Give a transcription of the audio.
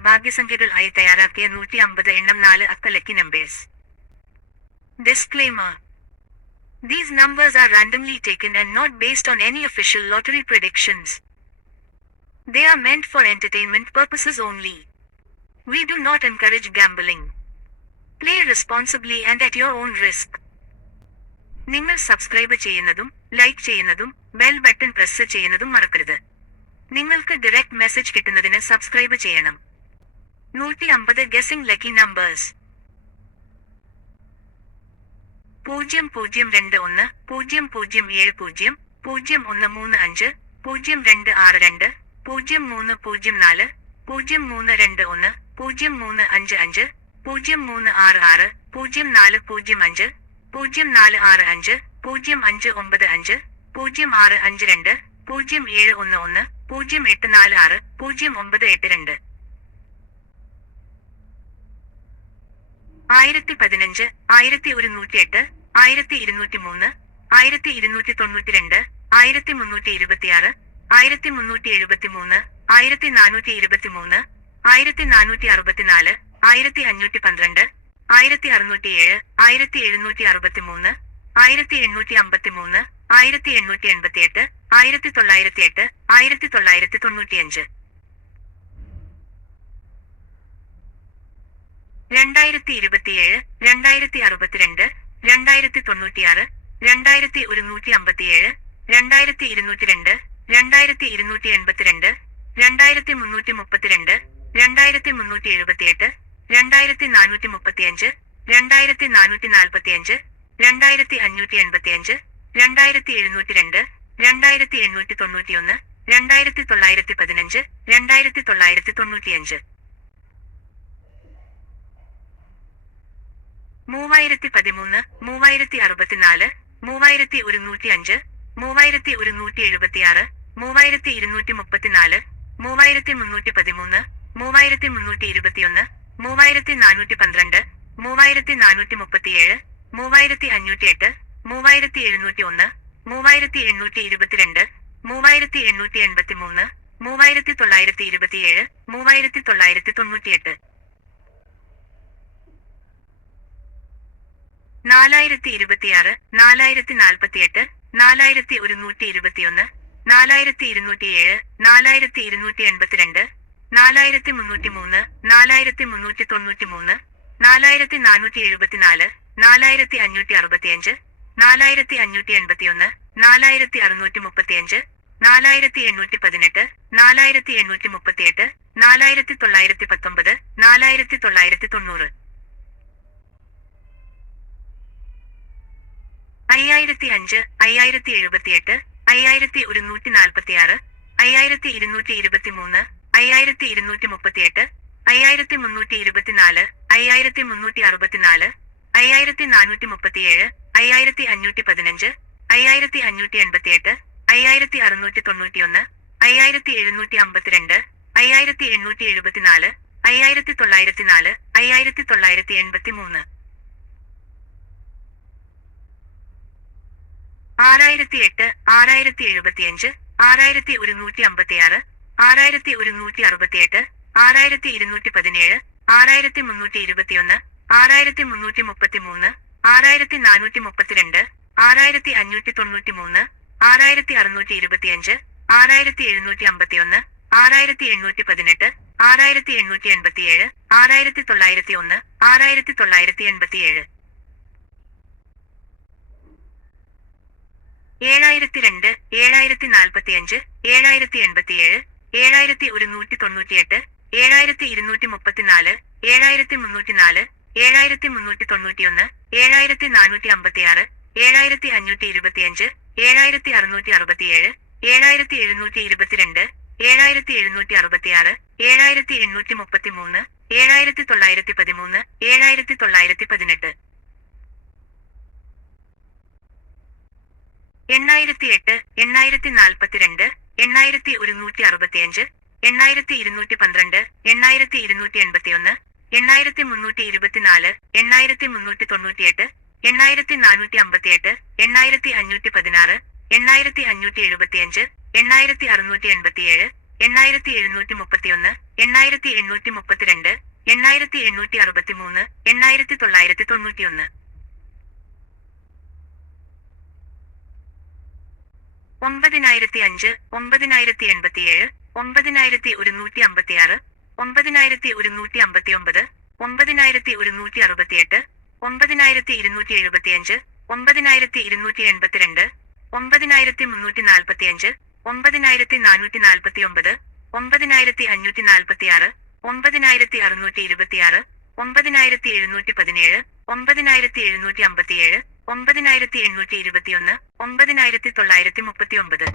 ഭാഗ്യസംഖ്യകൾ ആയി തയ്യാറാക്കിയ നൂറ്റി അമ്പത് എണ്ണം നാല് അക്ക lucky numbers disclaimer These numbers are randomly taken and not based on any official lottery predictions. They are meant for entertainment purposes only. We do not encourage gambling. Play responsibly and at your own risk. നിങ്ങൾ subscribe ചെയ്യുന്നതും like ചെയ്യുന്നതും bell button press ചെയ്യുന്നതും മറക്കരുത് നിങ്ങൾക്ക് direct message കിട്ടുന്നതിന് subscribe ചെയ്യണം. നൂറ്റി അമ്പത് ഗസിംഗ് ലക്കി നമ്പേഴ്സ് പൂജ്യം പൂജ്യം രണ്ട് ഒന്ന് പൂജ്യം പൂജ്യം ഏഴ് പൂജ്യം പൂജ്യം ഒന്ന് മൂന്ന് അഞ്ച് പൂജ്യം രണ്ട് ആറ് രണ്ട് പൂജ്യം മൂന്ന് പൂജ്യം നാല് പൂജ്യം മൂന്ന് രണ്ട് ഒന്ന് പൂജ്യം മൂന്ന് അഞ്ച് അഞ്ച് പൂജ്യം മൂന്ന് ആറ് ആറ് പൂജ്യം നാല് പൂജ്യം അഞ്ച് പൂജ്യം നാല് ആറ് അഞ്ച് പൂജ്യം അഞ്ച് ഒമ്പത് അഞ്ച് പൂജ്യം ആറ് അഞ്ച് രണ്ട് പൂജ്യം ഏഴ് ഒന്ന് ഒന്ന് പൂജ്യം എട്ട് നാല് ആറ് പൂജ്യം ഒമ്പത് എട്ട് രണ്ട്. ആയിരത്തി പതിനഞ്ച് ആയിരത്തി ഒരുന്നൂറ്റി എട്ട് ആയിരത്തി ഇരുന്നൂറ്റി മൂന്ന് ആയിരത്തി ഇരുന്നൂറ്റി തൊണ്ണൂറ്റി രണ്ട് ആയിരത്തി മുന്നൂറ്റി ഇരുപത്തിയാറ് ആയിരത്തി മുന്നൂറ്റി എഴുപത്തി മൂന്ന് ആയിരത്തി നാനൂറ്റി ഇരുപത്തി മൂന്ന് ആയിരത്തി നാനൂറ്റി അറുപത്തിനാല് ആയിരത്തി അഞ്ഞൂറ്റി പന്ത്രണ്ട് ആയിരത്തി അറുന്നൂറ്റി ഏഴ് ആയിരത്തി എഴുന്നൂറ്റി അറുപത്തി മൂന്ന് ആയിരത്തി എണ്ണൂറ്റി അമ്പത്തി മൂന്ന് ആയിരത്തി എണ്ണൂറ്റി എൺപത്തി എട്ട് ആയിരത്തി തൊള്ളായിരത്തി എട്ട് ആയിരത്തി തൊള്ളായിരത്തി തൊണ്ണൂറ്റിയഞ്ച് രണ്ടായിരത്തി ഇരുപത്തിയേഴ് രണ്ടായിരത്തി അറുപത്തിരണ്ട് രണ്ടായിരത്തി തൊണ്ണൂറ്റിയാറ് രണ്ടായിരത്തി ഒരുന്നൂറ്റി അമ്പത്തിയേഴ് രണ്ടായിരത്തി ഇരുന്നൂറ്റി രണ്ട് രണ്ടായിരത്തി ഇരുന്നൂറ്റി എൺപത്തിരണ്ട് രണ്ടായിരത്തി മുന്നൂറ്റി മുപ്പത്തിരണ്ട് രണ്ടായിരത്തി മുന്നൂറ്റി എഴുപത്തിയെട്ട് രണ്ടായിരത്തി നാനൂറ്റി മുപ്പത്തിയഞ്ച് രണ്ടായിരത്തി നാനൂറ്റി നാൽപ്പത്തിയഞ്ച് രണ്ടായിരത്തി അഞ്ഞൂറ്റി എൺപത്തിയഞ്ച് രണ്ടായിരത്തി എഴുന്നൂറ്റി രണ്ട് രണ്ടായിരത്തി എണ്ണൂറ്റി തൊണ്ണൂറ്റിയൊന്ന് രണ്ടായിരത്തി തൊള്ളായിരത്തി പതിനഞ്ച് രണ്ടായിരത്തി തൊള്ളായിരത്തി തൊണ്ണൂറ്റിയഞ്ച് മൂവായിരത്തി പതിമൂന്ന് മൂവായിരത്തി അറുപത്തിനാല് മൂവായിരത്തി ഒരുന്നൂറ്റി അഞ്ച് മൂവായിരത്തി ഒരുന്നൂറ്റി എഴുപത്തിയാറ് മൂവായിരത്തി ഇരുന്നൂറ്റി മുപ്പത്തിനാല് മൂവായിരത്തി മുന്നൂറ്റി പതിമൂന്ന് മൂവായിരത്തി മുന്നൂറ്റി ഇരുപത്തിയൊന്ന് മൂവായിരത്തി നാനൂറ്റി പന്ത്രണ്ട് മൂവായിരത്തി നാനൂറ്റി മുപ്പത്തിയേഴ് മൂവായിരത്തി അഞ്ഞൂറ്റി എട്ട് മൂവായിരത്തി എഴുന്നൂറ്റി ഒന്ന് മൂവായിരത്തി എണ്ണൂറ്റി ഇരുപത്തിരണ്ട് മൂവായിരത്തി എണ്ണൂറ്റി എൺപത്തി മൂന്ന് മൂവായിരത്തി തൊള്ളായിരത്തി ഇരുപത്തിയേഴ് മൂവായിരത്തി തൊള്ളായിരത്തി തൊണ്ണൂറ്റിയെട്ട് നാലായിരത്തി ഇരുപത്തിയാറ് നാലായിരത്തി നാൽപ്പത്തിയെട്ട് നാലായിരത്തി ഒരുന്നൂറ്റി ഇരുപത്തിയൊന്ന് നാലായിരത്തി ഇരുന്നൂറ്റിയേഴ് നാലായിരത്തി ഇരുന്നൂറ്റി എൺപത്തിരണ്ട് നാലായിരത്തി മുന്നൂറ്റി മൂന്ന് നാലായിരത്തി മുന്നൂറ്റി തൊണ്ണൂറ്റി മൂന്ന് നാലായിരത്തി നാനൂറ്റി എഴുപത്തിനാല് നാലായിരത്തി അഞ്ഞൂറ്റി അറുപത്തിയഞ്ച് നാലായിരത്തി അഞ്ഞൂറ്റി എൺപത്തിയൊന്ന് നാലായിരത്തി അറുന്നൂറ്റി മുപ്പത്തിയഞ്ച് നാലായിരത്തി എണ്ണൂറ്റി പതിനെട്ട് നാലായിരത്തി എണ്ണൂറ്റി മുപ്പത്തിയെട്ട് നാലായിരത്തി തൊള്ളായിരത്തി പത്തൊമ്പത് നാലായിരത്തി തൊള്ളായിരത്തി തൊണ്ണൂറ് അയ്യായിരത്തി അഞ്ച് അയ്യായിരത്തി എഴുപത്തിയെട്ട് അയ്യായിരത്തി ഒരുന്നൂറ്റി നാൽപ്പത്തിയാറ് അയ്യായിരത്തി ഇരുന്നൂറ്റി ഇരുപത്തിമൂന്ന് അയ്യായിരത്തി ഇരുന്നൂറ്റി മുപ്പത്തിയെട്ട് അയ്യായിരത്തി മുന്നൂറ്റി ഇരുപത്തിനാല് അയ്യായിരത്തി മുന്നൂറ്റി അറുപത്തിനാല് അയ്യായിരത്തി നാനൂറ്റി മുപ്പത്തിയേഴ് അയ്യായിരത്തി അഞ്ഞൂറ്റി പതിനഞ്ച് അയ്യായിരത്തി അഞ്ഞൂറ്റി എൺപത്തിയെട്ട് അയ്യായിരത്തി അറുന്നൂറ്റി തൊണ്ണൂറ്റിയൊന്ന് അയ്യായിരത്തി എഴുന്നൂറ്റി അമ്പത്തിരണ്ട് അയ്യായിരത്തി എണ്ണൂറ്റി എഴുപത്തിനാല് അയ്യായിരത്തി തൊള്ളായിരത്തി നാല് അയ്യായിരത്തി തൊള്ളായിരത്തി എൺപത്തി മൂന്ന് ആറായിരത്തി എട്ട് ആറായിരത്തി എഴുപത്തിയഞ്ച് ആറായിരത്തി ഒരുന്നൂറ്റി അമ്പത്തിയാറ് ആറായിരത്തി ഒരുന്നൂറ്റി അറുപത്തിയെട്ട് ആറായിരത്തി ഇരുന്നൂറ്റി പതിനേഴ് ആറായിരത്തി മുന്നൂറ്റി ഇരുപത്തിയൊന്ന് ആറായിരത്തി മുന്നൂറ്റി മുപ്പത്തിമൂന്ന് ആറായിരത്തി നാനൂറ്റി മുപ്പത്തിരണ്ട് ആറായിരത്തി അഞ്ഞൂറ്റി തൊണ്ണൂറ്റി മൂന്ന് ആറായിരത്തി അറുന്നൂറ്റി ഇരുപത്തിയഞ്ച് ആറായിരത്തി എഴുന്നൂറ്റി അമ്പത്തിയൊന്ന് ആറായിരത്തി എണ്ണൂറ്റി പതിനെട്ട് ആറായിരത്തി എണ്ണൂറ്റി എൺപത്തിയേഴ് ആറായിരത്തി തൊള്ളായിരത്തി ഒന്ന് ആറായിരത്തി തൊള്ളായിരത്തി എൺപത്തിയേഴ് ഏഴായിരത്തി രണ്ട് ഏഴായിരത്തി നാൽപ്പത്തിയഞ്ച് ഏഴായിരത്തി എൺപത്തിയേഴ് ഏഴായിരത്തി ഒരുന്നൂറ്റി തൊണ്ണൂറ്റിയെട്ട് ഏഴായിരത്തി ഇരുന്നൂറ്റി മുപ്പത്തിനാല് ഏഴായിരത്തി മുന്നൂറ്റിനാല് ഏഴായിരത്തി മുന്നൂറ്റി തൊണ്ണൂറ്റിയൊന്ന് ഏഴായിരത്തി നാനൂറ്റി അമ്പത്തിയാറ് ഏഴായിരത്തി അഞ്ഞൂറ്റി ഇരുപത്തിയഞ്ച് ഏഴായിരത്തി അറുന്നൂറ്റി അറുപത്തിയേഴ് ഏഴായിരത്തി എഴുന്നൂറ്റി ഇരുപത്തിരണ്ട് ഏഴായിരത്തി എഴുന്നൂറ്റി അറുപത്തിയാറ് ഏഴായിരത്തി എണ്ണൂറ്റി മുപ്പത്തിമൂന്ന് ഏഴായിരത്തി തൊള്ളായിരത്തി പതിമൂന്ന് ഏഴായിരത്തി തൊള്ളായിരത്തി പതിനെട്ട് എണ്ണായിരത്തി എട്ട് എണ്ണായിരത്തി നാൽപ്പത്തിരണ്ട് എണ്ണായിരത്തി ഒരുന്നൂറ്റി അറുപത്തിയഞ്ച് എണ്ണായിരത്തി ഇരുന്നൂറ്റി പന്ത്രണ്ട് എണ്ണായിരത്തി ഇരുന്നൂറ്റി എൺപത്തിയൊന്ന് എണ്ണായിരത്തി മുന്നൂറ്റി ഇരുപത്തിനാല് എണ്ണായിരത്തി മുന്നൂറ്റി തൊണ്ണൂറ്റിയെട്ട് എണ്ണായിരത്തി നാനൂറ്റി അമ്പത്തിയെട്ട് എണ്ണായിരത്തി അഞ്ഞൂറ്റി പതിനാറ് എണ്ണായിരത്തി അഞ്ഞൂറ്റി എഴുപത്തിയഞ്ച് എണ്ണായിരത്തി അറുന്നൂറ്റി എൺപത്തിയേഴ് എണ്ണായിരത്തി എഴുന്നൂറ്റി മുപ്പത്തിയൊന്ന് എണ്ണായിരത്തി എണ്ണൂറ്റി മുപ്പത്തിരണ്ട് എണ്ണായിരത്തി എണ്ണൂറ്റി അറുപത്തിമൂന്ന് എണ്ണായിരത്തി തൊള്ളായിരത്തി തൊണ്ണൂറ്റിയൊന്ന് ഒമ്പതിനായിരത്തി അഞ്ച് ഒമ്പതിനായിരത്തി എൺപത്തിയേഴ് ഒമ്പതിനായിരത്തി ഒരുന്നൂറ്റി അമ്പത്തിയാറ് ഒമ്പതിനായിരത്തി ഒരുന്നൂറ്റി അമ്പത്തിയൊമ്പത് ഒമ്പതിനായിരത്തി ഒരുന്നൂറ്റി അറുപത്തിയെട്ട് ഒമ്പതിനായിരത്തി ഇരുന്നൂറ്റി എഴുപത്തിയഞ്ച് ഒമ്പതിനായിരത്തി ഇരുന്നൂറ്റി എൺപത്തിരണ്ട് ഒമ്പതിനായിരത്തി മുന്നൂറ്റി നാൽപ്പത്തിയഞ്ച് ഒമ്പതിനായിരത്തി നാനൂറ്റി നാൽപ്പത്തിയൊമ്പത് ഒമ്പതിനായിരത്തി അഞ്ഞൂറ്റി നാൽപ്പത്തിയാറ് ഒമ്പതിനായിരത്തി അറുന്നൂറ്റി ഇരുപത്തിയാറ് ഒമ്പതിനായിരത്തി എഴുന്നൂറ്റി പതിനേഴ് ഒമ്പതിനായിരത്തി എഴുന്നൂറ്റി അമ്പത്തിയേഴ് ഒമ്പതിനായിരത്തി എണ്ണൂറ്റി ഇരുപത്തിയൊന്ന് ഒമ്പതിനായിരത്തി തൊള്ളായിരത്തി മുപ്പത്തിയൊമ്പത്